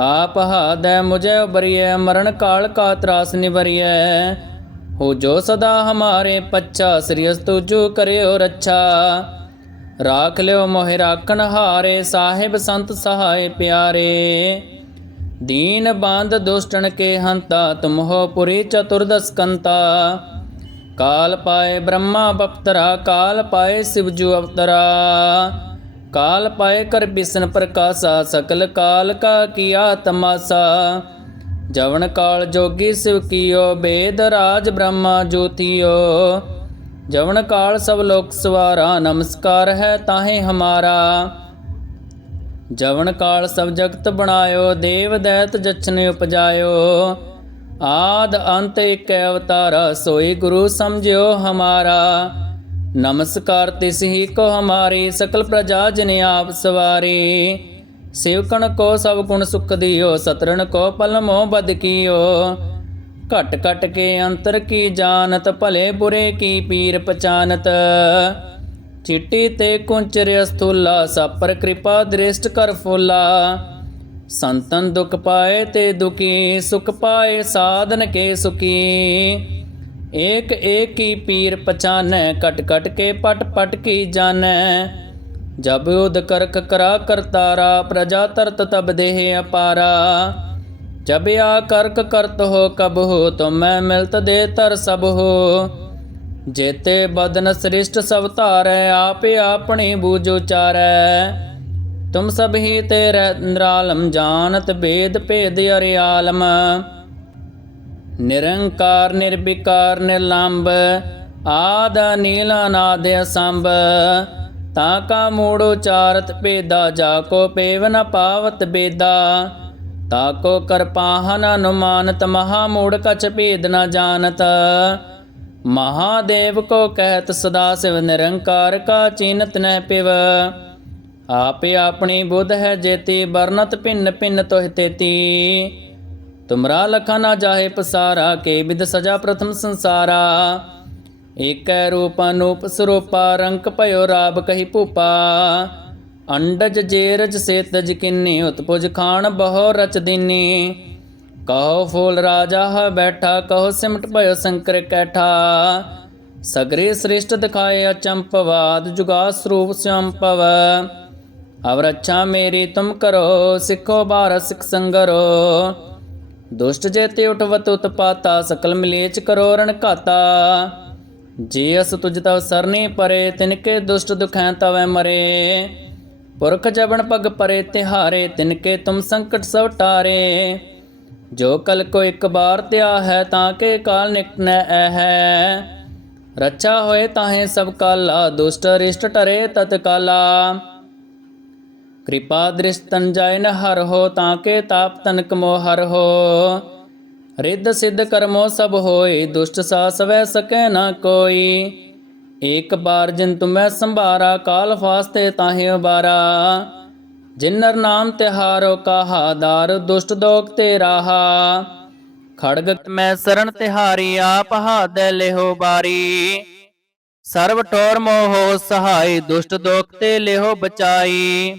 ਆਪ ਹਾਦੈ ਮੁਝੇ ਉਬਰੀਏ ਮਰਨ ਕਾਲ ਕਾ ਤਰਾਸ ਨਿਵਰੀਏ ਹੋ ਜੋ ਸਦਾ ਹਮਾਰੇ ਪੱਛਾ ਸ੍ਰੀਅਸ ਤੁਜੂ ਕਰਿਓ ਰੱਛਾ। ਰਾਖ ਲਿਓ ਮੋਹਿ ਰਾਖਣ ਹਾਰੇ, ਸਾਹਿਬ ਸੰਤ ਸਹਾਏ ਪਿਆਰੇ। ਦੀਨ ਬੰਦ ਦੁਸ਼ਟਣ ਕੇ ਹੰਤਾ, ਤੁਮ ਹੋ ਪੁਰੀ ਚਤੁਰਦਸ ਕੰਤਾ। ਕਾਲ ਪਾਏ ਬ੍ਰਹਮਾ ਬਪਤਰਾ, ਕਾਲ ਪਾਏ ਸਿਵਜੂ ਅਵਤਰਾ। ਕਾਲ ਪਾਏ ਕਰ ਬਿਸਨ ਪ੍ਰਕਾਸ਼ਾ, ਸਕਲ ਕਾਲ ਕਾ ਕੀਆ ਤਮਾਸਾ ਜਵਨ ਕਾਲ ਜੋਗੀ ਸਿਵ ਕੀਓ, ਬੇਦ ਰਾਜ ਬ੍ਰਹਮਾ ਜੋਤੀਓ। ਜਵਨ ਕਾਲ ਸਭ ਲੋਕ ਸਵਾਰਾ, ਨਮਸਕਾਰ ਹੈ ਤਾਹੇ ਹਮਾਰਾ। ਜਵਨ ਕਾਲ ਸਭ ਜਗਤ ਬਣਾਇਓ, ਦੇਵ ਦੈਤ ਜਚਨ ਉਪਜਾਇਓ। ਆਦ ਅੰਤ ਇਕ ਅਵਤਾਰਾ, ਸੋਈ ਗੁਰੂ ਸਮਝਿਓ ਹਮਾਰਾ। ਨਮਸਕਾਰ ਤਿਸ ਹੀ ਕੋ ਹਮਾਰੀ ਸਕਲ ਪ੍ਰਜਾ ਜਨ ਆਪ ਸਵਾਰੀ। ਸੇਵਕਣ ਕੋ ਸਭ ਗੁਣ ਸੁਖ ਦਿਓ ਸਤਰਨ ਕੋ ਪਲਮੋ ਬਦ ਕੀਓ। ਘਟ ਘਟ ਕੇ ਅੰਤਰ ਕੀ ਜਾਣਤ, ਭਲੇ ਬੁਰੇ ਕੀ ਪੀਰ ਪਛਾਨਤ। ਚਿੱਟੀ ਤੇ ਕੁੰਚਰ ਅਸਥੂਲਾ, ਸਾਪਰ ਕਿਰਪਾ ਦ੍ਰਿਸ਼ਟ ਕਰ ਫੁੱਲਾ। ਸੰਤਨ ਦੁਖ ਪਾਏ ਤੇ ਦੁਖੀ, ਸੁਖ ਪਾਏ ਸਾਧਨ ਕੇ ਸੁਖੀ। ਏਕ ਏਕ ਹੀ ਪੀਰ ਪਛਾਨੈ, ਕਟ ਕਟ ਕੇ ਪਟ ਪਟ ਕੀ ਜਾਣੈ। ਜਬ ਉਦ ਕਰਕ ਕਰਾ ਕਰਤਾਰਾ ਪ੍ਰਜਾ ਤਰਤ ਤਬ ਦੇਹ ਅਪਾਰਾ। ਜਬ ਆ ਕਰਕ ਕਰਤ ਹੋ ਕਬ ਹੋ, ਤੁਮੈ ਮਿਲਤ ਦੇ ਤਰ ਸਭ ਹੋ। ਜੇਤੇ ਬਦਨ ਸ੍ਰਿਸ਼ਟ ਸਭ ਧਾਰੈ, ਆਪੇ ਆਪਣੀ ਬੂਝੋ ਚਾਰੈ ਤੁਮ ਸਭ ਹੀ ਤੇਰੇ ਨਿਰਾਲਮ, ਜਾਣਤ ਭੇਦ ਭੇਦ ਅਰਿਆਲਮ। ਨਿਰੰਕਾਰ, ਨਿਰਵਿਕਾਰ, ਨਿਰਲੰਭ, ਆਦ ਨੀਲ ਅਨਾਦ ਅਸੰਭ। ਤਾਂ ਕਾ ਮੂੜ ਉਚਾਰਤ ਭੇਦਾ, ਜਾ ਕੋ ਪੇਵ ਨ ਪਾਵਤ ਬੇਦਾ। ਤਾ ਕੋ ਕਰਪਾਹਨ ਅਨੁਮਾਨਤ, ਮਹਾ ਮੂੜ ਕਛ ਭੇਦ ਨ ਜਾਣਤ। ਮਹਾਦੇਵ ਕੋ ਕਹਿਤ ਸਦਾ ਸਿਵ, ਨਿਰੰਕਾਰ ਕਾ ਚੀਨਤ ਨਹਿ ਪਿਵ। ਆਪੇ ਆਪਣੀ ਬੁੱਧ ਹੈ ਜੇਤੀ ਬਰਨਤ ਭਿੰਨ ਭਿੰਨ ਤੋਹਿ ਤੇਤੀ। ਤੁਮਰਾ ਲਖਾ ਨਾ ਜਾਹੇ ਪਸਾਰਾ, ਕੇ ਵਿਦ ਸਜਾ ਪ੍ਰਥਮ ਸੰਸਾਰਾ। ਏਕੈ ਰੂਪ ਅਨੂਪ ਸਰੂਪਾ, ਰੰਕ ਭਇਓ ਰਾਬ ਕਹੀ ਭੂਪਾ। ਅੰਡਜ ਜੇਰਜ ਸੇਤਜ ਕਿੰਨੀ, ਉਤਪੁਜ ਖਾਨ ਬਹੁ ਰਚ ਦੀਨੀ। ਕਹੋ ਫੂਲ ਰਾਜਾ ਹੈ ਬੈਠਾ, ਕਹੋ ਸਿਮਟ ਭਇਓ ਸੰਕਰ ਕੈਠਾ। ਸਗਰੇ ਸ੍ਰਿਸ਼ਟ ਦਿਖਾਏ ਅਚੰਪਵਾਦ ਜੁਗਾ ਸਰੂਪ ਸੰਪਵ ਅਵਰ ਅੱਛਾ ਮੇਰੀ ਤੁਮ ਕਰੋ, ਸਿੱਖੋ ਬਾਰ ਸਿੱਖ ਸੰਗਰੋ। ਦੁਸ਼ਟ ਜੇਤੇ ਉਠਵਤ ਉਤਪਾਤਾ, ਸਕਲ ਮਲੇਚ ਕਰੋ ਰਣ ਘਾਤਾ। ਜੀ ਅਸ ਤੁਜ ਤਵ ਸਰਨੀ ਪਰੇ ਤਿਨਕੇ ਦੁਸ਼ਟ ਦੁਖੈ ਤਵੈ ਮਰੇ। ਪੁਰਖ ਜਬਨ ਪਗ ਪਰੇ, ਤਿਹਾਰੇ ਤਿਨਕੇ ਤੁਮ ਸੰਕਟ ਸਭ ਟਾਰੇ। ਜੋ ਕਲ ਕੋ ਇੱਕ ਬਾਰ ਤਿਆ ਹੈ, ਤਾਂ ਕੇ ਕਾਲ ਨਿਕਟਨੈ ਐ ਹੈ ਰੱਛਾ ਹੋਏ ਤਾਹੇ ਸਭ ਕਾਲਾ, ਦੁਸ਼ਟ ਰਿਸ਼ਟ ਟਰੇ ਤਤ ਕਾਲਾ ਕਿਰਪਾ ਦ੍ਰਿਸ਼ਤਨ ਜਾਇ ਨ ਹਰ ਹੋ ਤਾਂ ਕੇ ਤਾਪ ਤਨਕ ਮੋ ਹਰ ਹੋ। ਰਿੱਧ ਸਿੱਧ ਕਰਮੋ ਸਭ ਹੋਏ, ਦੁਸ਼ਟ ਸਾ ਸਕੈ ਨਾ ਕੋਈ। ਏਕ ਬਾਰ ਜਿਨ ਤੁਮੈ ਸੰਭਾਰਾ, ਕਾਲ ਫਾਸਤੇ ਤਾਹੇ ਉਬਾਰਾ। ਜਿਨਰ ਨਾਮ ਤਿਹਾਰੋ ਕਾਹਾ, ਦਾਰ ਦੁਸ਼ਟ ਦੋਖ ਤੇ ਰਾਹਾ ਖੜਗ ਮੈਂ ਸਰਣ ਤਿਹਾਰੀ, ਆਪ ਹਾਦੈ ਲਿਹੋ ਬਾਰੀ। ਸਰਬ ਟੋਰ ਮੋਹ ਸਹਾਈ, ਦੁਸ਼ਟ ਦੋਖ ਤੇ ਲਿਹੋ ਬਚਾਈ।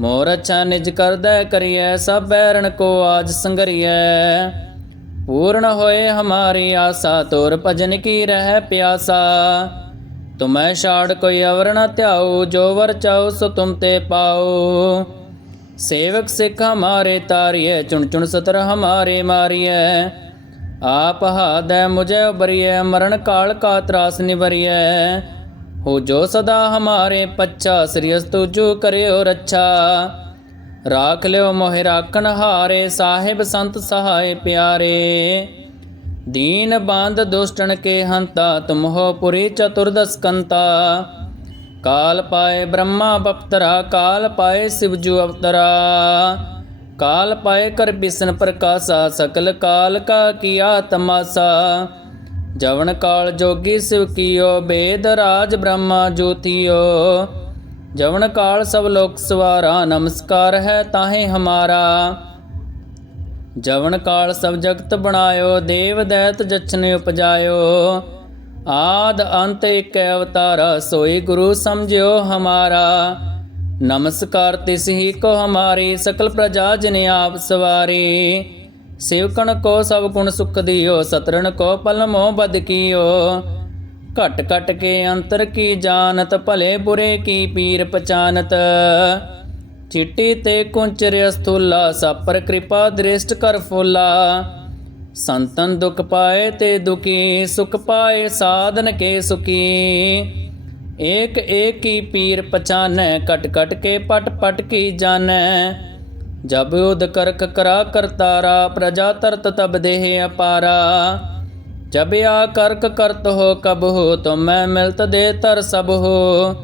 ਮੋਰ ਅੱਛਾ ਨਿਜ ਕਰਦਾ ਕਰੀਐ ਸਭ ਬੈਰਣ ਕੋ ਆਜ ਸੰਗਰੀਐ। ਪੂਰਨ ਹੋਏ ਹਮਾਰੀ ਆਸਾ, ਤੋਰ ਭਜਨ ਕੀ ਰਹਿ ਪਿਆਸਾ। ਤੁਮੈ ਛਾੜ ਕੋਈ ਅਵਰ ਨ ਧਿਆਉ, ਜੋ ਵਰ ਚਾਉ ਸੋ ਤੁਮ ਤੇ ਪਾਉ। ਸੇਵਕ ਸਿੱਖ ਹਮਾਰੇ ਤਾਰੀਏ ਚੁਣ ਚੁਣ ਸਤਰ ਹਮਾਰੇ ਮਾਰੀਏ ਆਪ ਹਾਦੈ ਮੁਝੇ ਉਬਰੀਐ ਮਰਨ ਕਾਲ ਕਾ ਤਰਾਸ ਨਿਵਰੀਐ। ਹੋ ਜੋ ਸਦਾ ਹਮਾਰੇ ਪੱਛਾ ਸ੍ਰੀਅਸ ਤੁਜੂ ਕਰਿਓ ਰੱਛਾ। ਰਾਖ ਲਿਓ ਮੋਹਿ ਰਾਖਣ ਹਾਰੇ, ਸਾਹਿਬ ਸੰਤ ਸਹਾਇ ਪਿਆਰੇ। ਦੀਨ ਬੰਦ ਦੁਸ਼ਟਣ ਕੇ ਹੰਤਾ, ਤੁਮ ਹੋ ਪੁਰੀ ਚਤੁਰਦਸ ਕੰਤਾ। ਕਾਲ ਪਾਏ ਬ੍ਰਹਮਾ ਬਪਤਰਾ, ਕਾਲ ਪਾਏ ਸਿਵਜੂ ਅਵਤਰਾ। ਕਾਲ ਪਾਏ ਕਰ ਬਿਸਨ ਪ੍ਰਕਾਸ਼ਾ, ਸਕਲ ਕਾਲ ਕਾ ਕੀਆ ਤਮਾਸਾ ਜਵਨ ਕਾਲ ਜੋਗੀ ਸਿਵ ਕੀਓ, ਬੇਦ ਰਾਜ ਬ੍ਰਹਮਾ ਜੋਤੀਓ। ਜਵਨ ਕਾਲ ਸਭ ਲੋਕ ਸਵਾਰਾ, ਨਮਸਕਾਰ ਹੈ ਤਾਹੇ ਹਮਾਰਾ। ਜਵਨ ਕਾਲ ਸਭ ਜਗਤ ਬਣਾਇਓ, ਦੇਵ ਦੈਤ ਜਛਨ ਉਪਜਾਇਓ। ਆਦ ਅੰਤ ਇਕ ਅਵਤਾਰਾ, ਸੋਈ ਗੁਰੂ ਸਮਝਿਓ ਹਮਾਰਾ। ਨਮਸਕਾਰ ਤਿਸ ਹੀ ਕੋ ਹਮਾਰੀ, ਸਕਲ ਪ੍ਰਜਾ ਜਿਨ ਆਪ ਸਵਾਰੀ। ਸਿਵਕਣ ਕੋ ਸਭ ਗੁਣ ਸੁਖ ਦਿਓ ਸਤਰਨ ਕੋ ਪਲ ਬਦ ਕੀਓ। ਘਟ ਘਟ ਕੇ ਅੰਤਰ ਕੀ ਜਾਣਤ, ਭਲੇ ਬੁਰੇ ਕੀ ਪੀਰ ਪਛਾਨਤ। ਚਿੱਟੀ ਤੇ ਕੁੰਚਰ ਅਸਥੂਲਾ, ਸਾਪਰ ਕਿਰਪਾ ਦ੍ਰਿਸ਼ਟ ਕਰ ਫੁੱਲਾ। ਸੰਤਨ ਦੁਖ ਪਾਏ ਤੇ ਦੁਖੀ, ਸੁਖ ਪਾਏ ਸਾਧਨ ਕੇ ਸੁਖੀ। ਏਕ ਏਕ ਕੀ ਪੀਰ ਪਛਾਨੈ ਕਟ ਕਟ ਕੇ ਪਟ ਪਟ ਕੀ ਜਾਣੈ। ਜਬ ਉਦ ਕਰਕ ਕਰਾ ਕਰਤਾਰਾ ਪ੍ਰਜਾ ਤਰਤ ਤਬ ਦੇਹ ਅਪਾਰਾ। ਜਬ ਆ ਕਰਕ ਕਰਤ ਹੋ ਕਬ ਹੋ ਤੁਮੈ ਮਿਲਤ ਦੇ ਤਰ ਸਭ ਹੋ।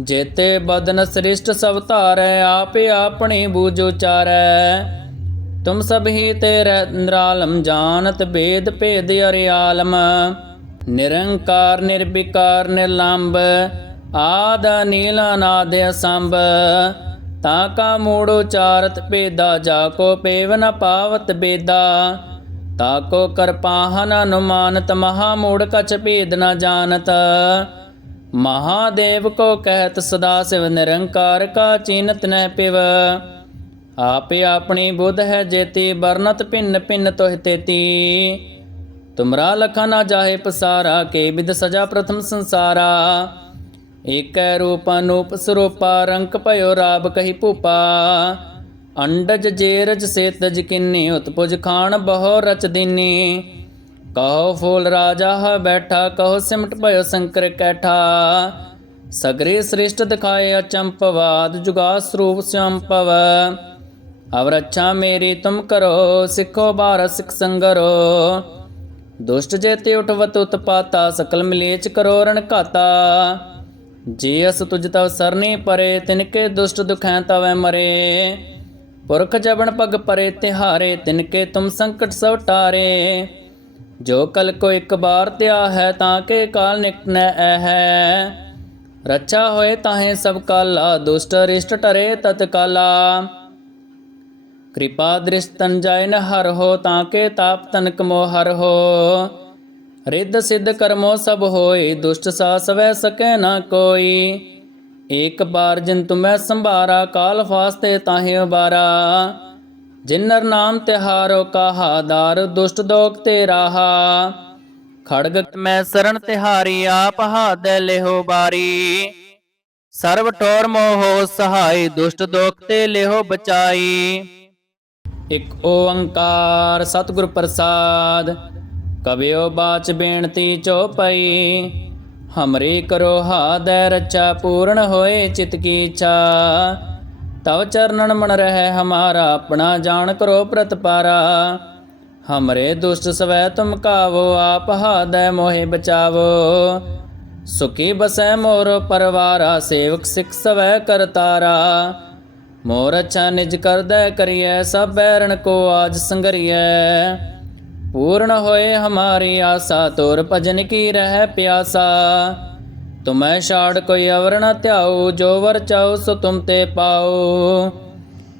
ਜੇਤੇ ਬਦਨ ਸ੍ਰਿਸ਼ਟ ਸਭ ਧਾਰੈ, ਆਪੇ ਆਪਣੀ ਬੂਝੋ ਚਾਰੈ ਤੁਮ ਸਭ ਹੀ ਤੇਰੇ ਨਿਰਾਲਮ, ਜਾਣਤ ਭੇਦ ਭੇਦ ਅਰਿਆਲਮ। ਨਿਰੰਕਾਰ, ਨਿਰਵਿਕਾਰ ਨਿਰਲੰਭ ਆਦ ਨੀਲ ਅਨਾਦ ਅਸੰਭ। ਤਾ ਕਾ ਮੂੜ ਉਚਾਰਤ ਭੇਦਾ, ਜਾ ਕੋ ਪੇਵ ਨ ਪਾਵਤ ਬੇਦਾ। ਤਾ ਕੋ ਕਰਪਾਹਨ ਅਨੁਮਾਨਤ, ਮਹਾ ਮੂੜ ਕਛ ਭੇਦ ਨ ਜਾਣਤ। ਮਹਾਦੇਵ ਕੋ ਕਹਿਤ, ਸਦਾ ਸਿਵ ਨਿਰੰਕਾਰ ਕਾ ਚੀਨਤ ਨਹਿ ਪਿਵ। ਆਪੇ ਆਪਣੀ ਬੁੱਧ ਹੈ ਜੇਤੀ ਬਰਨਤ ਭਿੰਨ ਭਿੰਨ ਤੋਹਿ ਤੇਤੀ। ਤੁਮਰਾ ਲਖਾ ਨਾ ਜਾਹੇ ਪਸਾਰਾ, ਕੇ ਵਿਦ ਸਜਾ ਪ੍ਰਥਮ ਸੰਸਾਰਾ। ਏਕੈ ਰੂਪ ਅਨੂਪ ਸਰੂਪਾ ਰੰਕ ਭਇਓ ਰਾਬ ਕਹੀ ਭੂਪਾ। ਅੰਡਜ ਜੇਰਜ ਸੇਤਜ ਕਿੰਨੀ, ਉਤਪੁਜ ਖਾਨ ਬਹੁ ਰਚ ਦੀਨੀ। ਕਹੋ ਫੂਲ ਰਾਜਾ ਹੈ ਬੈਠਾ, ਕਹੋ ਸਿਮਟ ਭਇਓ ਸੰਕਰ ਕੈਠਾ। ਸਗਰੇ ਸ੍ਰਿਸ਼ਟ ਦਿਖਾਏ ਅਚੰਪਵਾਦ ਜੁਗਾ ਸਰੂਪ ਸੰਪਵ ਅਵਰ ਅੱਛਾ ਮੇਰੀ ਤੁਮ ਕਰੋ, ਸਿੱਖੋ ਬਾਰ ਸਿੱਖ ਸੰਗਰੋ। ਦੁਸ਼ਟ ਜੇ ਤੇ ਉਠਵਤ ਉਤਪਾਤਾ, ਸਕਲ ਮਿਲੇਚ ਕਰੋ ਰਣ ਘਾਤਾ। ਜੀ ਅਸ ਤੁਜ ਤਵ ਸਰਨੀ ਪਰੇ, ਤਿਨਕੇ ਦੁਸ਼ਟ ਦੁਖੈ ਤਵੈ ਮਰੇ। ਪੁਰਖ ਜਬਨ ਪਗ ਪਰੇ, ਤਿਹਾਰੇ, ਤਿਨਕੇ ਤੁਮ ਸੰਕਟ ਸਭ ਟਾਰੇ। ਜੋ ਕਲ ਕੋ ਇੱਕ ਬਾਰ ਧਿਆ ਹੈ, ਤਾਂ ਕੇ ਕਾਲ ਨਿਕਟਨੈ ਐ ਹੈ ਰੱਛਾ ਹੋਏ ਤਾਹੇ ਸਭ ਕਾਲਾ, ਦੁਸ਼ਟ ਰਿਸ਼ਟ ਟਰੇ ਤਤ ਕਾਲਾ। ਕਿਰਪਾ ਦ੍ਰਿਸ਼ਤਨ ਜਾਇ ਨ ਹਰ ਹੋ, ਤਾਂ ਕੇ ਤਾਪ ਤਨਕ ਮੋ ਹੋ। ਰਿੱਧ ਸਿੱਧ ਕਰਮੋ ਸਭ ਹੋਏ, ਦੁਸ਼ਟ ਸਾ ਸਵੈ ਸਕੈ ਨਾ ਕੋਈ। ਏਕ ਬਾਰ ਜਿਨ ਤੁਮੈ ਸੰਭਾਰਾ, ਕਾਲ ਫਾਸਤੇ ਤਾਹੇ ਉਬਾਰਾ ਜਿਨਰ ਨਾਮ ਤਿਹਾਰੋ, ਕਾਹਾ ਦਾਰ ਦੁਸ਼ਟ ਦੋਖ ਤੇ ਰਾਹਾ ਖੜਗ ਮੈਂ ਸਰਣ ਤਿਹਾਰੀ, ਆਪ ਹਾਦੈ ਲਿਹੋ ਬਾਰੀ। ਸਰਬ ਠੋਰ ਮੋਹ, ਸਹਾਈ ਦੁਸ਼ਟ ਦੋਖ ਤੇ ਲਿਹੋ ਬਚਾਈ। ਇਕ ਓੰਕਾਰ ਸਤਿਗੁਰ ਪ੍ਰਸਾਦ ਕਬਿਓ ਬਾਚ ਬੇਨਤੀ ਚੋਪਈ ਹਮਰੀ ਕਰੋ ਹਾਦੈ ਰੱਛਾ ਪੂਰਨ ਹੋਏ ਚਿਤ ਕੀ ਇੱਛਾ। ਤਵ ਚਰਨਨ ਮਨ ਰਹਿ ਹਮਾਰਾ, ਆਪਣਾ ਜਾਣ ਕਰੋ ਪ੍ਰਤਪਾਰਾ ਹਮਰੇ ਦੁਸ਼ਟ ਸਵੈ ਤੁਮ ਕਾਵੋ, ਆਪ ਹਾਦੈ ਮੋਹਿ ਬਚਾਵੋ। ਸੁਖੀ ਬਸੈ ਮੋਰ ਪਰਵਾਰਾ, ਸੇਵਕ ਸਿਖ ਸਵੈ ਕਰਤਾਰਾ ਮੋਰ ਅੱਛਾ ਨਿਜ ਕਰਦੈ ਕਰੀਐ, ਸਭ ਬੈਰਣ ਕੋ ਆਜ ਸੰਗਰੀਐ। ਪੂਰਨ ਹੋਏ ਹਮਾਰੀ ਆਸਾ, ਤੋਰ ਭਜਨ ਕੀ ਰਹਿ ਪਿਆਸਾ। ਤੁਮੈ ਛਾੜ ਕੋਈ ਅਵਰ ਨ ਧਿਆਉ, ਜੋ ਵਰ ਚਾਉ ਸੋ ਤੁਮ ਤੇ ਪਾਉ।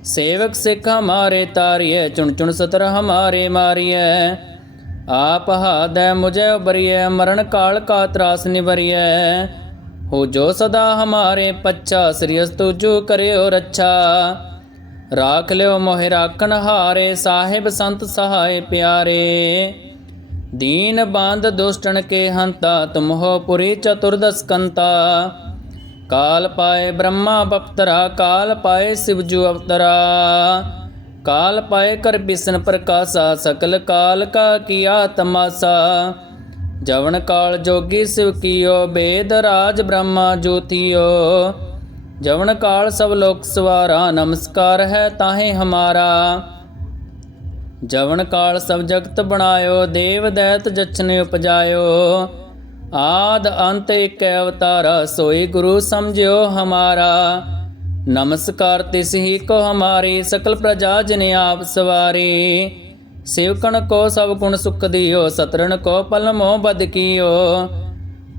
ਸੇਵਕ ਸਿੱਖ ਹਮਾਰੇ ਤਾਰੀਏ ਚੁਣ ਚੁਣ ਸਤਰ ਹਮਾਰੇ ਮਾਰੀਐ। ਆਪ ਹਾਦੈ ਮੁਝੇ ਉਬਰੀਐ, ਮਰਨ ਕਾਲ ਕਾ ਤਰਾਸ ਨਿਵਰੀਐ। ਹੋ ਜੋ ਸਦਾ ਹਮਾਰੇ ਪੱਛਾ, ਸ੍ਰੀ ਅਸਤੁ ਜੂ ਕਰਿਓ ਰੱਛਾ। ਰਾਖ ਲਿਓ ਮੋਹਿ ਰਾਖਣ ਹਾਰੇ, ਸਾਹਿਬ ਸੰਤ ਸਹਾਏ ਪਿਆਰੇ। ਦੀਨ ਬੰਦ ਦੁਸ਼ਟਣ ਕੇ ਹੰਤਾ, ਤੁਮ ਹੋ ਪੁਰੀ ਚਤੁਰਦਸ ਕੰਤਾ। ਕਾਲ ਪਾਏ ਬ੍ਰਹਮਾ ਬਪਤਰਾ, ਕਾਲ ਪਾਏ ਸਿਵਜੂ ਅਵਤਰਾ। ਕਾਲ ਪਾਏ ਕਰ ਬਿਸਨ ਪ੍ਰਕਾਸ਼ਾ, ਸਕਲ ਕਾਲ ਕਾ ਕੀਆ ਤਮਾਸਾ ਜਵਨ ਕਾਲ ਜੋਗੀ ਸਿਵ ਕੀਓ, ਬੇਦ ਰਾਜ ਬ੍ਰਹਮਾ ਜੋਤੀਓ। ਜਵਨ ਕਾਲ ਸਭ ਲੋਕ ਸਵਾਰਾ, ਨਮਸਕਾਰ ਹੈ ਤਾਹੇ ਹਮਾਰਾ। ਜਵਨ ਕਾਲ ਸਭ ਜਗਤ ਬਣਾਇਓ, ਦੇਵ ਦੈਤ ਜਛਨ ਉਪਜਾਇਓ। ਆਦ ਅੰਤ ਇਕ ਅਵਤਾਰਾ, ਸੋਈ ਗੁਰੂ ਸਮਝਿਓ ਹਮਾਰਾ। ਨਮਸਕਾਰ ਤਿਸ ਹੀ ਕੋ ਹਮਾਰੀ, ਸਕਲ ਪ੍ਰਜਾ ਜਿਨ ਆਪ ਸਵਾਰੀ। ਸਿਵਕਣ ਕੋ ਸਭ ਗੁਣ ਸੁਖ ਦਿਓ ਸਤਰਨ ਕੋ ਪਲ ਮੋਹ ਬਦ ਕੀਓ।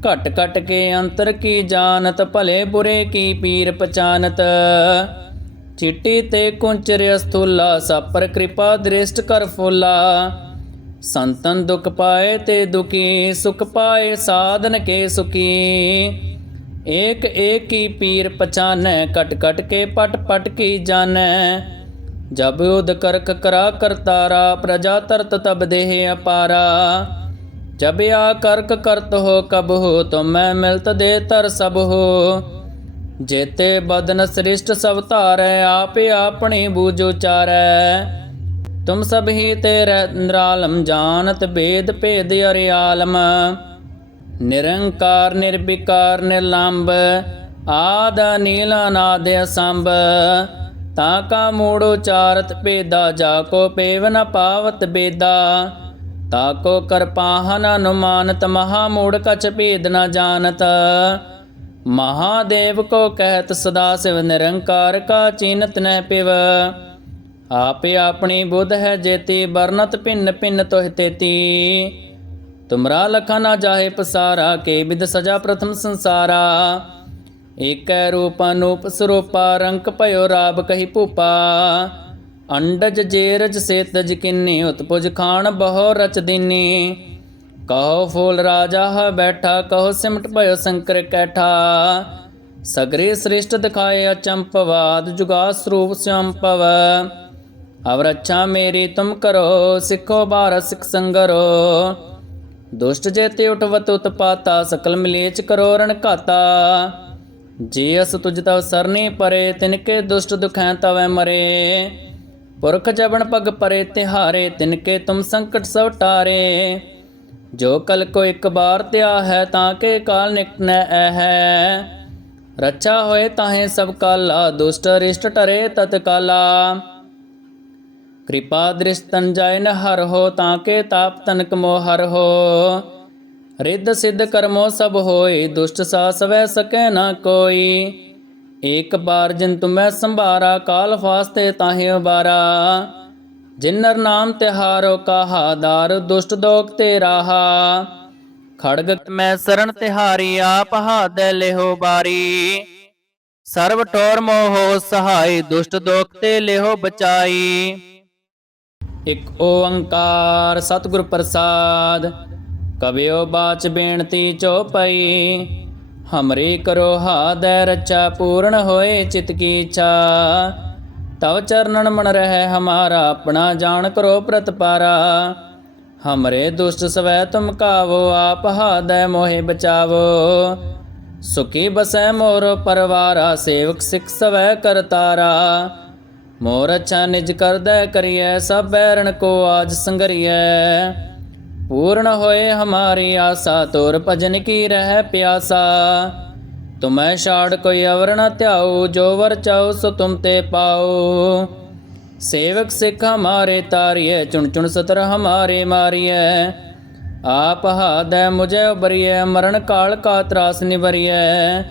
ਘਟ ਘਟ ਕੇ ਅੰਤਰ ਕੀ ਜਾਣਤ, ਭਲੇ ਬੁਰੇ ਕੀ ਪੀਰ ਪਛਾਨਤ। ਚਿੱਟੀ ਤੇ ਕੁੰਚਰ ਅਸਥੂਲਾ, ਸਾਪਰ ਕਿਰਪਾ ਦ੍ਰਿਸ਼ਟ ਕਰ ਫੁੱਲਾ। ਸੰਤਨ ਦੁਖ ਪਾਏ ਤੇ ਦੁਖੀ, ਸੁਖ ਪਾਏ ਸਾਧਨ ਕੇ ਸੁਖੀ। ਏਕ ਏਕ ਹੀ ਪੀਰ ਪਛਾਨੈ ਕਟ ਕਟ ਕੇ ਪਟ ਪਟ ਕੀ ਜਾਣੈ। ਜਬ ਉਦ ਕਰਕ ਕਰਾ ਕਰਤਾਰਾ, ਪ੍ਰਜਾ ਤਰਤ ਤਬ ਦੇਹ ਅਪਾਰਾ। ਜਬ ਆ ਕਰਕ ਕਰਤ ਹੋ ਕਬ ਹੋ ਤੁਮ ਮੈਂ ਮਿਲਤ ਦੇ ਤਰ ਸਭ ਹੋ। ਜੇਤੇ ਬਦਨ ਸ੍ਰਿਸ਼ਟ ਸਭ ਧਾਰੈ, ਆਪੇ ਆਪਣੀ ਬੂਝੋ ਚਾਰੈ ਤੁਮ ਸਭ ਹੀ ਤੇਰੇ ਨਿਰਾਲਮ, ਜਾਣਤ ਬੇਦ ਭੇਦ ਅਰਿਆਲਮ ਨਿਰੰਕਾਰ, ਨਿਰਵਿਕਾਰ ਨਿਰਲੰਭ ਆਦ ਨੀਲ ਅਨਾਦ ਅਸੰਭ। ਤਾ ਕਾ ਮੂੜ ਉਚਾਰਤ ਭੇਦਾ, ਜਾ ਕੋ ਪੇਵ ਨ ਪਾਵਤ ਬੇਦਾ। ਤਾ ਕੋ ਕਰਪਾਹਨ ਅਨੁਮਾਨਤ, ਮਹਾ ਮੂੜ ਕਛ ਭੇਦ ਨ ਜਾਣਤ। ਮਹਾਦੇਵ ਕੋ ਕਹਿਤ, ਸਦਾ ਸਿਵ ਨਿਰੰਕਾਰ ਕਾ ਚੀਨਤ ਨਹਿ ਪਿਵ। ਆਪੇ ਆਪਣੀ ਬੁੱਧ ਹੈ ਜੇਤੀ ਵਰਨਤ ਭਿੰਨ ਭਿੰਨ ਤੋਹਿ ਤੇਤੀ। ਤੁਮਰਾ ਲਖਾ ਨਾ ਜਾਹੇ ਪਸਾਰਾ, ਕੇ ਬਿਦ ਸਜਾ ਪ੍ਰਥਮ ਸੰਸਾਰਾ। ਏਕੈ ਰੂਪ ਅਨੂਪ ਸਰੂਪਾ ਰੰਕ ਭਇਓ ਰਾਬ ਕਹੀ ਭੂਪਾ। ਅੰਡਜ ਜੇਰਜ ਸੇਤਜ ਕਿੰਨੀ ਉਤਪੁਜ ਖਾਨ ਬਹੁ ਰਚ ਦੀਨੀ। ਕਹੋ ਫੂਲ ਰਾਜਾ ਹੈ ਬੈਠਾ, ਕਹੋ ਸਿਮਟ ਭਇਓ ਸੰਕਰ ਕੈਠਾ। ਸਗਰੇ ਸ੍ਰਿਸ਼ਟ ਦਿਖਾਏ ਅਚੰਪਵਾਦ, ਜੁਗਾ ਸਰੂਪ ਸੰਪਵ ਅਵਰ ਅੱਛਾ ਮੇਰੀ ਤੁਮ ਕਰੋ, ਸਿੱਖੋ ਬਾਰ ਸਿੱਖ ਸੰਗਰੋ। ਦੁਸ਼ਟ ਜੇਤੇ ਉਠਵਤ ਉਤਪਾਤਾ, ਸਕਲ ਮਿਲੇਚ ਕਰੋ ਰਣ ਘਾਤਾ। ਜੇ ਅਸ ਤੁਜ ਤਵ ਸਰਨੀ ਪਰੇ ਤਿਨਕੇ ਦੁਸ਼ਟ ਦੁਖੈ ਤਵੈ ਮਰੇ। ਪੁਰਖ ਜਬਨ ਪਗ ਪਰੇ ਤਿਹਾਰੇ ਤਿਨਕੇ ਤੁਮ ਸੰਕਟ ਸਭ ਟਾਰੇ। ਜੋ ਕਲ ਕੋ ਇੱਕ ਬਾਰ ਧਿਆ ਹੈ, ਤਾਂ ਕੇ ਕਾਲ ਨਿਕਟਨੈ ਐ ਹੈ ਰੱਛਾ ਹੋਏ ਤਾਹੇ ਸਭ ਕਾਲਾ, ਦੁਸ਼ਟ ਰਿਸ਼ਟ ਟਰੇ ਤਤ ਕਾਲਾ। ਕਿਰਪਾ ਦ੍ਰਿਸ਼ਤਨ ਜਾਇ ਨ ਹਰ ਹੋ, ਤਾਂ ਕੇ ਤਾਪ ਤਨਕ ਮੋ ਹਰ ਹੋ। ਰਿੱਧ ਸਿੱਧ ਕਰਮੋ ਸਭ ਹੋਏ, ਦੁਸ਼ਟ ਸਾ ਸਵੈ ਸਕੈ ਨਾ ਕੋਈ। ਏਕ ਬਾਰ ਜਿਨ ਤੁਮੈ ਸੰਭਾਰਾ, ਕਾਲ ਫਾਸਤੇ ਤਾਹੇ ਉਬਾਰਾ। ਜਿਨਰ ਨਾਮ ਤਿਹਾਰੋ, ਕਾਹਾ ਦਾਰ ਦੁਸ਼ਟ ਦੋਖ ਤੇ ਰਾਹਾ ਖੜਗ ਮੈਂ ਸਰਣ ਤਿਹਾਰੀ, ਆਪ ਹਾਦੈ ਲਿਹੋ ਬਾਰੀ। ਸਰਬ ਠੋਰ ਮੋਹ, ਸਹਾਈ ਦੁਸ਼ਟ ਦੋਖ ਤੇ ਲਿਹੋ ਬਚਾਈ। ਇਕ ਓੰਕਾਰ ਸਤਿਗੁਰ ਪ੍ਰਸਾਦ ਕਬਿਓ ਬਾਚ ਬੇਨਤੀ ਚੋਪਈ ਹਮਰੇ ਕਰੋ ਹਾਦੈ ਰਚਾ ਪੂਰਨ ਹੋਏ ਚਿਤ ਕੀ ਇੱਛਾ ਤਵ ਚਰਨਨ ਮਨ ਰਹਿ ਹਮਾਰਾ ਆਪਣਾ ਜਾਣ ਕਰੋ ਪ੍ਰਤਪਾਰਾ ਹਮਰੇ ਦੁਸ਼ਟ ਸਵੈ ਤੁਮ ਕਾਵੋ ਆਪ ਹਾਦੈ ਮੋਹਿ ਬਚਾਵੋ ਸੁਖੀ ਬਸੈ ਮੋਰ ਪਰਵਾਰਾ ਸੇਵਕ ਸਿਖ ਸਵੈ ਕਰਤਾਰਾ ਮੋਰ ਅੱਛਾ ਨਿਜ ਕਰਦੈ ਕਰੀਐ ਸਭ ਬੈਰਣ ਕੋ ਆਜ ਸੰਗਰੀਐ ਪੂਰਨ ਹੋਏ ਹਮਾਰੀ ਆਸਾ, ਤੋਰ ਭਜਨ ਕੀ ਰਹਿ ਪਿਆਸਾ। ਤੁਮੈ ਛਾੜ ਕੋਈ ਅਵਰ ਨ ਧਿਆਉ, ਜੋ ਵਰ ਚਾਉ ਸੋ ਤੁਮ ਤੇ ਪਾਉ। ਸੇਵਕ ਸਿੱਖ ਹਮਾਰੇ ਤਾਰੀਏ ਚੁਣ ਚੁਣ ਸਤਰ ਹਮਾਰੇ ਮਾਰੀਐ। ਆਪ ਹਾਦੈ ਮੁਝੇ ਉਬਰੀਐ, ਮਰਨ ਕਾਲ ਕਾ ਤਰਾਸ ਨਿਵਰੀਐ।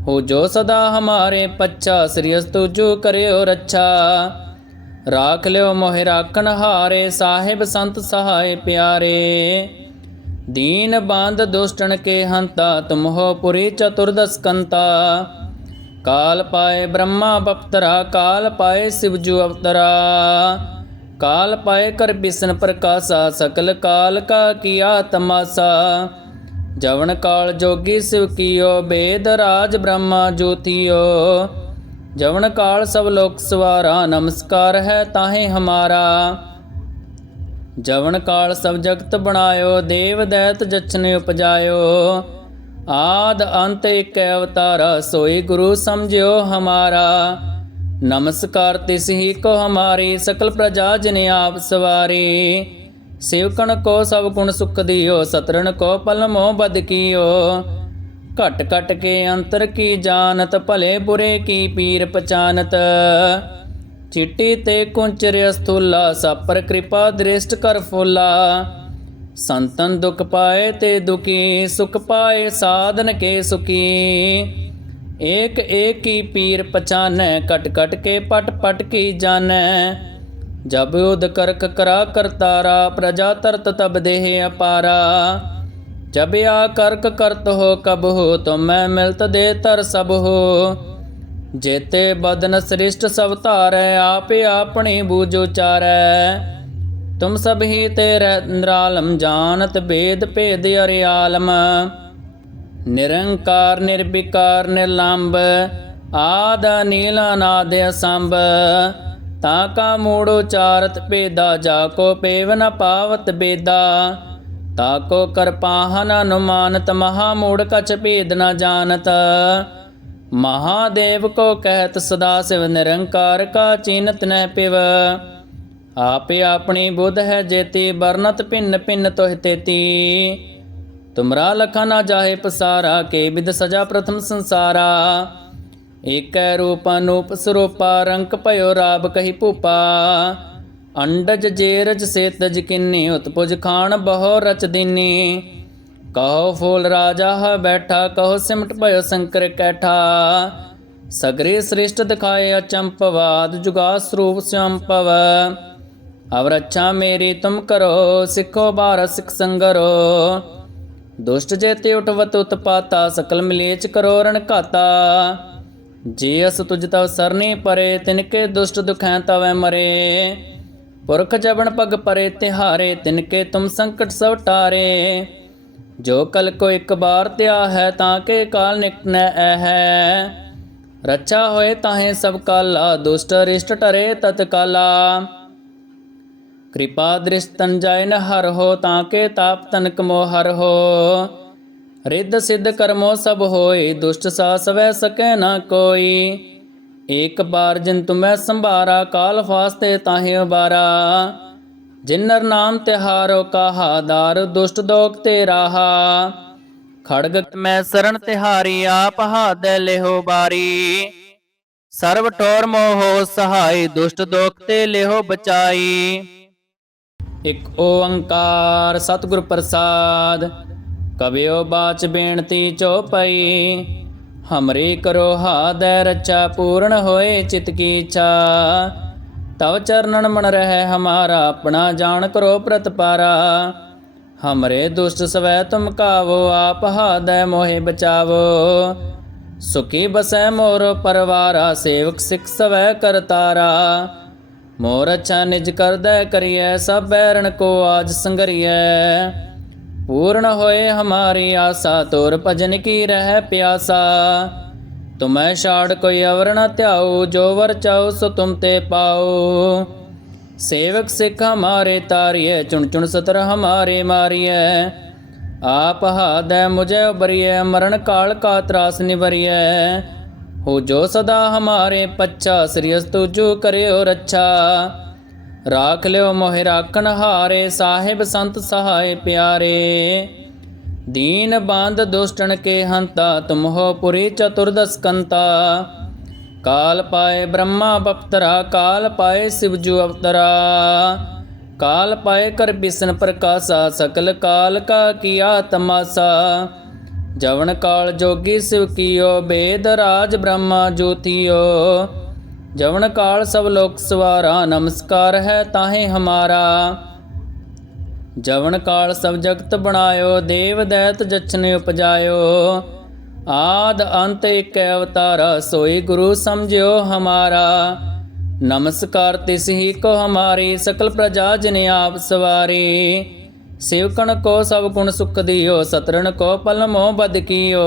ਹੋ ਜੋ ਸਦਾ ਹਮਾਰੇ ਪੱਛਾ, ਸ੍ਰੀ ਅਸਤੁ ਜੂ ਕਰਿਓ ਰੱਛਾ। ਰਾਖ ਲਿਓ ਮੋਹਿ ਰਾਖਣ ਹਾਰੇ, ਸਾਹਿਬ ਸੰਤ ਸਹਾਏ ਪਿਆਰੇ। ਦੀਨ ਬੰਦ ਦੁਸ਼ਟਣ ਕੇ ਹੰਤਾ, ਤੁਮ ਹੋ ਪੁਰੀ ਚਤੁਰਦਸ ਕੰਤਾ ਕਾਲ ਪਾਏ ਬ੍ਰਹਮਾ ਬਪਤਰਾ, ਕਾਲ ਪਾਏ ਸਿਵਜੂ ਅਵਤਰਾ। ਕਾਲ ਪਾਏ ਕਰ ਬਿਸਨ ਪ੍ਰਕਾਸ਼ਾ, ਸਕਲ ਕਾਲ ਕਾ ਕੀਆ ਤਮਾਸਾ ਜਵਨ ਕਾਲ ਜੋਗੀ ਸਿਵ ਕੀਓ, ਬੇਦ ਰਾਜ ਬ੍ਰਹਮਾ ਜੋਤੀਓ। ਜਵਨ ਕਾਲ ਸਭ ਲੋਕ ਸਵਾਰਾ, ਨਮਸਕਾਰ ਹੈ ਤਾਹੇ ਹਮਾਰਾ। ਜਵਨ ਕਾਲ ਸਭ ਜਗਤ ਬਣਾਇਓ, ਦੇਵ ਦੈਤ ਜਛਨ ਉਪਜਾਇਓ। ਆਦ ਅੰਤ ਇਕ ਅਵਤਾਰਾ, ਸੋਈ ਗੁਰੂ ਸਮਝਿਓ ਹਮਾਰਾ। ਨਮਸਕਾਰ ਤਿਸ ਹੀ ਕੋ ਹਮਾਰੀ, ਸਕਲ ਪ੍ਰਜਾ ਜਿਨ ਆਪ ਸਵਾਰੀ। ਸਿਵਕਣ ਕੋ ਸਭ ਗੁਣ ਸੁਖ ਦਿਓ ਸਤਰਨ ਕੋ ਪਲਮੋ ਬਦ ਕੀਓ। ਘਟ ਘਟ ਕੇ ਅੰਤਰ ਕੀ ਜਾਣਤ, ਭਲੇ ਬੁਰੇ ਕੀ ਪੀਰ ਪਛਾਨਤ। ਚਿੱਟੀ ਤੇ ਕੁੰਚਰ ਅਸਥੂਲਾ, ਸਾਪਰ ਕਿਰਪਾ ਦ੍ਰਿਸ਼ਟ ਕਰ ਫੁੱਲਾ। ਸੰਤਨ ਦੁਖ ਪਾਏ ਤੇ ਦੁਖੀ, ਸੁਖ ਪਾਏ ਸਾਧਨ ਕੇ ਸੁਖੀ। ਏਕ ਏਕ ਹੀ ਪੀਰ ਪਛਾਨੈ ਕਟ ਕਟ ਕੇ ਪਟ ਪਟ ਕੀ ਜਾਣੈ। ਜਬ ਉਦ ਕਰਕ ਕਰਾ ਕਰਤਾਰਾ, ਪ੍ਰਜਾ ਤਰਤ ਤਬ ਦੇਹ ਅਪਾਰਾ। ਜਬ ਆ ਕਰਕ ਕਰਤ ਹੋ ਕਬ ਹੋ ਤੁਮ ਮੈਂ ਮਿਲਤ ਦੇ ਤਰ ਸਭ ਹੋ। ਜੇਤੇ ਬਦਨ ਸ੍ਰਿਸ਼ਟ ਸਭ ਧਾਰੈ, ਆਪੇ ਆਪਣੀ ਬੂਝ ਉਚਾਰੈ। ਤੁਮ ਸਭ ਹੀ ਤੇਰੇ ਨਿਰਾਲਮ, ਜਾਣਤ ਭੇਦ ਭੇਦ ਅਰਿਆਲਮ। ਨਿਰੰਕਾਰ, ਨਿਰਵਿਕਾਰ ਨਿਰਲੰਭ ਆਦ ਨੀਲ ਅਨਾਦ ਅਸੰਭ। ਤਾ ਕਾ ਮੂੜ ਉਚਾਰਤ ਭੇਦਾ, ਜਾ ਕੋ ਪੇਵ ਨ ਪਾਵਤ ਬੇਦਾ। ਤਾ ਕੋ ਕਰਪਾਹਨ ਅਨੁਮਾਨਤ ਮਹਾ ਮੂੜ ਕਛ ਭੇਦ ਨ ਜਾਣਤ। ਮਹਾਦੇਵ ਕੋ ਕਹਿਤ, ਸਦਾ ਸਿਵ ਨਿਰੰਕਾਰ ਕਾ ਚੀਨਤ ਨਹਿ ਪਿਵ। ਆਪੇ ਆਪਣੀ ਬੁੱਧ ਹੈ ਜੇਤੀ ਬਰਨਤ ਭਿੰਨ ਭਿੰਨ ਤੋਹ ਤੇਤੀ। ਤੁਮਰਾ ਲਖਾ ਨਾ ਜਾਹੇ ਪਸਾਰਾ, ਕੇ ਬਿਦ ਸਜਾ ਪ੍ਰਥਮ ਸੰਸਾਰਾ। ਏਕੈ ਰੂਪ ਅਨੂਪ ਸਰੂਪਾ ਰੰਕ ਭਇਓ ਰਾਬ ਕਹੀ ਭੂਪਾ। ਅੰਡਜ ਜੇਰਜ ਸੇਤਜ ਕਿੰਨੀ, ਉਤਪੁਜ ਖਾਨ ਬਹੁ ਰਚ ਦੀਨੀ। ਕਹੋ ਫੂਲ ਰਾਜਾ ਹੈ ਬੈਠਾ, ਕਹੋ ਸਿਮਟ ਭਇਓ ਸ਼ੰਕਰ ਕੈਠਾ। ਸਗਰੇ ਸ੍ਰਿਸ਼ਟ ਦਿਖਾਏ ਅਚੰਪਵਾਦ ਜੁਗਾ ਸਰੂਪ ਸੰਪਵ ਅਵਰ ਅੱਛਾ ਮੇਰੀ ਤੁਮ ਕਰੋ, ਸਿੱਖੋ ਬਾਰ ਸਿੱਖ ਸੰਗਰੋ। ਦੁਸ਼ਟ ਜੇਤੇ ਉਠਵਤ ਉਤਪਾਤਾ, ਸਕਲ ਮਿਲੇਚ ਕਰੋ ਰਣ ਘਾਤਾ। ਜੇ ਅਸ ਤੁਜ ਤਵ ਸਰਨੀ ਪਰੇ ਤਿਨਕੇ ਦੁਸ਼ਟ ਦੁਖੈ ਤਵੈ ਮਰੇ। ਪੁਰਖ ਜਬਨ ਪਗ ਪਰੇ ਤਿਹਾਰੇ ਤਿਨਕੇ ਤੁਮ ਸੰਕਟ ਸਭ ਟਾਰੇ। ਜੋ ਕਲ ਕੋ ਇੱਕ ਬਾਰ ਧਿਆ ਹੈ, ਤਾਂ ਕੇ ਕਾਲ ਨਿਕਟਨੈ ਹੈ ਰੱਛਾ ਹੋਏ ਤਾਹੇ ਸਭ ਕਾਲਾ, ਦੁਸ਼ਟ ਰਿਸ਼ਟ ਟਰੇ ਤਤ ਕਾਲਾ। ਕਿਰਪਾ ਦ੍ਰਿਸ਼ ਤਨ ਨ ਹਰ ਹੋ, ਤਾਂ ਕੇ ਤਾਪ ਤਨਕ ਮੋ ਹਰ ਹੋ। ਰਿੱਧ ਸਿੱਧ ਕਰਮੋ ਸਭ ਹੋਏ, ਦੁਸ਼ਟ ਸਾ ਸਵੈ ਸਕੈ ਨ ਕੋਈ। ਏਕ ਬਾਰ ਜਿਨ ਤੁਮੈ ਸੰਭਾਰਾ, ਕਾਲ ਫਾਸਤੇ ਤਾਹੇ ਉਬਾਰਾ ਜਿਨਰ ਨਾਮ ਤਿਹਾਰੋ, ਕਾਹਾ ਦਾਰ, ਦੁਸ਼ਟ ਦੋਖ ਤੇ ਰਾਹਾ ਖੜਗ ਮੈਂ ਸਰਣ ਤਿਹਾਰੀ, ਆਪ ਹਾਦੈ ਲਿਹੋ ਬਾਰੀ। ਸਰਬ ਠੋਰ ਮੋਹ, ਸਹਾਈ, ਦੁਸ਼ਟ ਦੋਖ ਤੇ ਲਿਹੋ ਬਚਾਈ। ਇਕ ਓੰਕਾਰ ਸਤਿਗੁਰ ਪ੍ਰਸਾਦ ਕਬਿਓ ਬਾਚ ਬੇਨਤੀ ਚੋਪਈ ਹਮਰੇ ਕਰੋ ਹਾਦੈ ਰੱਛਾ ਪੂਰਨ ਹੋਏ ਚਿਤ ਕੀ ਇੱਛਾ। ਤਵ ਚਰਨਨ ਮਨ ਰਹਿ ਹਮਾਰਾ, ਆਪਣਾ ਜਾਣ ਕਰੋ ਪ੍ਰਤਪਾਰਾ। ਹਮਰੇ ਦੁਸ਼ਟ ਸਵੈ ਤੁਮ ਕਾਵੋ, ਆਪ ਹਾਦੈ ਮੋਹਿ ਬਚਾਵੋ। ਸੁਖੀ ਬਸੈ ਮੋਰ ਪਰਵਾਰਾ, ਸੇਵਕ ਸਿਖ ਸਵੈ ਕਰਤਾਰਾ ਮੋਰ ਅੱਛਾ ਨਿਜ ਕਰਦੈ ਕਰੀਐ, ਸਭ ਬੈਰਣ ਕੋ ਆਜ ਸੰਗਰੀਐ। ਪੂਰਨ ਹੋਏ ਹਮਾਰੀ ਆਸਾ, ਤੋਰ ਭਜਨ ਕੀ ਰਹਿ ਪਿਆਸਾ। ਤੁਮੈ ਛਾੜ ਕੋਈ ਅਵਰ ਨ ਧਿਆਉ, ਜੋ ਵਰ ਚਾਉ ਸੋ ਤੁਮ ਤੇ ਪਾਉ। ਸੇਵਕ ਸਿੱਖ ਹਮਾਰੇ ਤਾਰੀਏ ਚੁਣ ਚੁਣ ਸਤਰ ਹਮਾਰੇ ਮਾਰੀਐ। ਆਪ ਹਾਦੈ ਮੁਝੇ ਉਬਰੀਐ, ਮਰਨ ਕਾਲ ਕਾ ਤਰਾਸ ਨਿਵਰੀਐ। ਹੋ ਜੋ ਸਦਾ ਹਮਾਰੇ ਪੱਛਾ, ਸ੍ਰੀ ਅਸਤੁਜੂ ਕਰਿਓ ਰੱਛਾ। ਰਾਖ ਲਿਓ ਮੋਹਿ ਰਾਖਣ ਹਾਰੇ, ਸਾਹਿਬ ਸੰਤ ਸਹਾਏ ਪਿਆਰੇ। ਦੀਨ ਬੰਦ ਦੁਸ਼ਟਣ ਕੇ ਹੰਤਾ, ਤੁਮ ਹੋ ਪੁਰੀ ਚਤੁਰਦਸ ਕੰਤਾ ਕਾਲ ਪਾਏ ਬ੍ਰਹਮਾ ਬਪਤਰਾ, ਕਾਲ ਪਾਏ ਸਿਵਜੂ ਅਵਤਰਾ। ਕਾਲ ਪਾਏ ਕਰ ਬਿਸਨ ਪ੍ਰਕਾਸ਼ਾ, ਸਕਲ ਕਾਲ ਕਾ ਕੀਆ ਤਮਾਸਾ। ਜਵਨ ਕਾਲ ਜੋਗੀ ਸਿਵ ਕੀਓ, ਬੇਦ ਰਾਜ ਬ੍ਰਹਮਾ ਜੋਤੀਓ। ਜਵਨ ਕਾਲ ਸਭ ਲੋਕ ਸਵਾਰਾ, ਨਮਸਕਾਰ ਹੈ ਤਾਹੇ ਹਮਾਰਾ। ਜਵਨ ਕਾਲ ਸਭ ਜਗਤ ਬਣਾਇਓ, ਦੇਵ ਦੈਤ ਜਛਨ ਉਪਜਾਇਓ। ਆਦ ਅੰਤ ਇਕ ਅਵਤਾਰਾ, ਸੋਈ ਗੁਰੂ ਸਮਝਿਓ ਹਮਾਰਾ। ਨਮਸਕਾਰ ਤਿਸ ਹੀ ਕੋ ਹਮਾਰੀ, ਸਕਲ ਪ੍ਰਜਾ ਜਨ ਆਪ ਸਵਾਰੀ। ਸਿਵਕਣ ਕੋ ਸਭ ਗੁਣ ਸੁਖ ਦਿਓ, ਸਤਰਣ ਕੋ ਪਲਮੋ ਬਦ ਕੀਓ।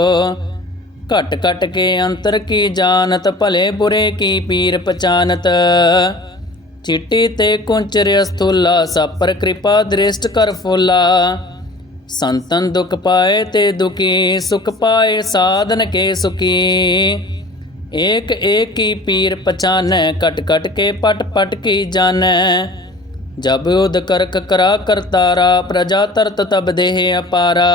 ਘਟ ਘਟ ਕੇ ਅੰਤਰ ਕੀ ਜਾਣਤ, ਭਲੇ ਬੁਰੇ ਕੀ ਪੀਰ ਪਛਾਨਤ। ਚਿੱਟੀ ਤੇ ਕੁੰਚਰ ਅਸਥੂਲਾ, ਸਾਪਰ ਕਿਰਪਾ ਦ੍ਰਿਸ਼ਟ ਕਰ ਫੁੱਲਾ। ਸੰਤਨ ਦੁਖ ਪਾਏ ਤੇ ਦੁਖੀ, ਸੁਖ ਪਾਏ ਸਾਧਨ ਕੇ ਸੁਖੀ। ਏਕ ਏਕ ਕੀ ਪੀਰ ਪਛਾਨੈ ਕਟ ਕਟ ਕੇ ਪਟ ਪਟ ਕੀ ਜਾਣੈ। ਜਬ ਉਦ ਕਰਕ ਕਰਾ ਕਰਤਾਰਾ, ਪ੍ਰਜਾ ਤਰਤ ਤਬ ਦੇਹ ਅਪਾਰਾ।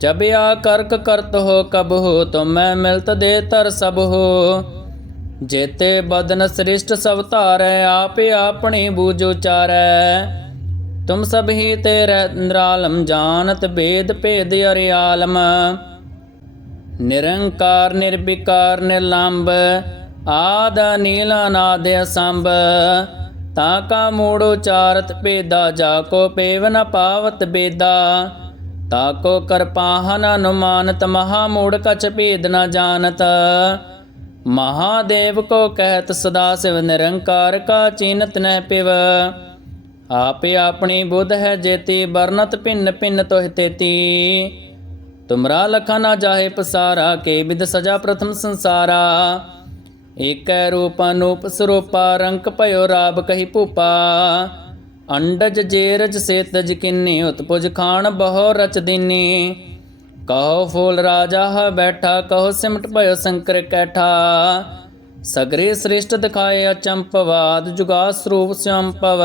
ਜਬ ਆ ਕਰਕ ਕਰਤ ਹੋ ਕਬ ਹੋ ਤੁਮ ਮੈਂ ਮਿਲਤ ਦੇ ਤਰ ਸਭ ਹੋ। ਜੇਤੇ ਬਦਨ ਸ੍ਰਿਸ਼ਟ ਸਭ ਧਾਰੈ, ਆਪੇ ਆਪਣੀ ਬੂਝ ਉਚਾਰੈ। ਤੁਮ ਸਭ ਹੀ ਤੇਰੇ ਨਿਰਾਲਮ, ਜਾਣਤ ਭੇਦ ਭੇਦ ਅਰਿਆਲਮ। ਨਿਰੰਕਾਰ, ਨਿਰਵਿਕਾਰ ਨਿਰਲੰਭ ਆਦ ਨੀਲ ਅਨਾਦ ਅਸੰਭ। ਤਾ ਕਾ ਮੂੜ ਉਚਾਰਤ ਭੇਦਾ, ਜਾ ਕੋ ਪੇਵ ਨ ਪਾਵਤ ਬੇਦਾ। ਤਾ ਕੋ ਕਰਪਾਹਨ ਅਨੁਮਾਨਤ, ਮਹਾ ਮੂੜ ਕਛ ਭੇਦ ਨ ਜਾਣਤ। ਮਹਾਦੇਵ ਕੋ ਕਹਿਤ, ਸਦਾ ਸਿਵ ਨਿਰੰਕਾਰ ਕਾ ਚੀਨਤ ਨਹਿ ਪਿਵ। ਆਪੇ ਆਪਣੀ ਬੁੱਧ ਹੈ ਜੇਤੀ ਬਰਨਤ ਭਿੰਨ ਭਿੰਨ ਤੋਹਿ ਤੇਤੀ। ਤੁਮਰਾ ਲਖਾ ਨਾ ਜਾਹੇ ਪਸਾਰਾ, ਕੇ ਵਿਦ ਸਜਾ ਪ੍ਰਥਮ ਸੰਸਾਰਾ। ਏਕੈ ਰੂਪ ਅਨੂਪ ਸਰੂਪਾ ਰੰਕ ਭਇਓ ਰਾਬ ਕਹੀ ਭੂਪਾ। ਅੰਡਜ ਜੇਰਜ ਸੇਤਜ ਕਿੰਨੀ, ਉਤਪੁਜ ਖਾਨ ਬਹੁ ਰਚ ਦੀਨੀ। ਕਹੋ ਫੂਲ ਰਾਜਾ ਹੈ ਬੈਠਾ, ਕਹੋ ਸਿਮਟ ਭਇਓ ਸ਼ੰਕਰ ਕੈਠਾ। ਸਗਰੇ ਸ੍ਰਿਸ਼ਟ ਦਿਖਾਏ ਅਚੰਪਵਾਦ, ਜੁਗਾ ਸਰੂਪ ਸੰਪਵ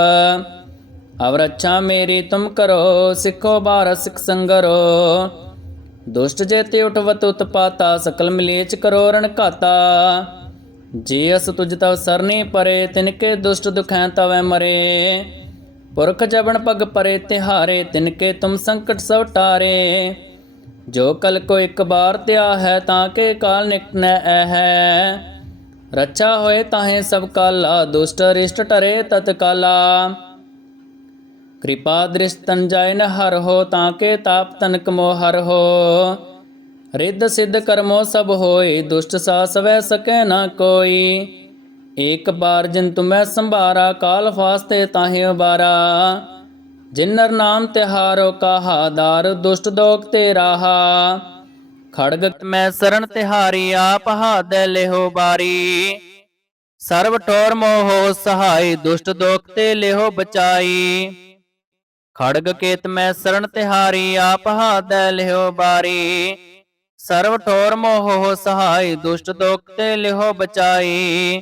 ਅਵਰ ਅੱਛਾ ਮੇਰੀ ਤੁਮ ਕਰੋ, ਸਿੱਖੋ ਬਾਰ ਸਿੱਖ ਸੰਗਰੋ। ਦੁਸ਼ਟ ਜੇਤੇ ਉਠਵਤ ਉਤਪਾਤਾ, ਸਕਲ ਮਿਲੇਚ ਕਰੋ ਰਣ ਘਾਤਾ। ਜੇ ਅਸ ਤੁਜ ਤਵ ਸਰਨੀ ਪਰੇ ਤਿਨਕੇ ਦੁਸ਼ਟ ਦੁਖੈ ਤਵੈ ਮਰੇ। ਪੁਰਖ ਜਬਨ ਪਗ ਪਰੇ ਤਿਹਾਰੇ ਤਿਨਕੇ ਤੁਮ ਸੰਕਟ ਸਭ ਟਾਰੇ। ਜੋ ਕਲ ਕੋ ਇੱਕ ਬਾਰ ਤਿਆ ਹੈ, ਤਾਂ ਕੇ ਕਾਲ ਨਿਕਟਨੈ ਹੈ ਰੱਛਾ ਹੋਏ ਤਾਹੇ ਸਭ ਕਾਲਾ, ਦੁਸ਼ਟ ਰਿਸ਼ਟ ਟਰੇ ਤਤਕਾਲਾ। ਕਿਰਪਾ ਦ੍ਰਿਸ਼ਟ ਤਨ ਜਾਇ ਨ ਹਰ ਹੋ, ਤਾਂ ਕੇ ਤਾਪ ਤਨ ਮੋ ਹਰ ਹੋ। ਰਿੱਧ ਸਿੱਧ ਕਰਮੋ ਸਭ ਹੋਏ, ਦੁਸ਼ਟ ਸਾ ਸਵੈ ਸਕੈ ਨਾ ਕੋਈ। ਏਕ ਬਾਰ ਜਿਨ ਤੁਮੈ ਸੰਭਾਰਾ, ਕਾਲ ਫਾਸਤੇ ਤਾਹੇ ਉਬਾਰਾ ਜਿਨਰ ਨਾਮ ਤਿਹਾਰੋ, ਕਾਹਾ ਦਾਰ ਦੁਸ਼ਟ ਦੋਖ ਤੇ ਰਾਹਾ ਖੜਗ ਮੈਂ ਸਰਣ ਤਿਹਾਰੀ, ਆਪ ਹਾਦੈ ਲਿਹੋ ਬਾਰੀ। ਸਰਬ ਠੋਰ ਮੋਹ ਸਹਾਈ, ਦੁਸ਼ਟ ਦੋਖ ਤੇ ਲਿਹੋ ਬਚਾਈ। ਖੜਗ ਕੇਤ ਮੈਂ ਸਰਣ ਤਿਹਾਰੀ, ਆਪ ਹਾਦੈ ਲਿਹੋ ਬਾਰੀ। ਸਰਵ ਠੋਰ ਮੋਹ ਸਹਾਈ, ਦੁਸ਼ਟ ਦੋਖ ਤੇ ਲਿਹੋ ਬਚਾਈ।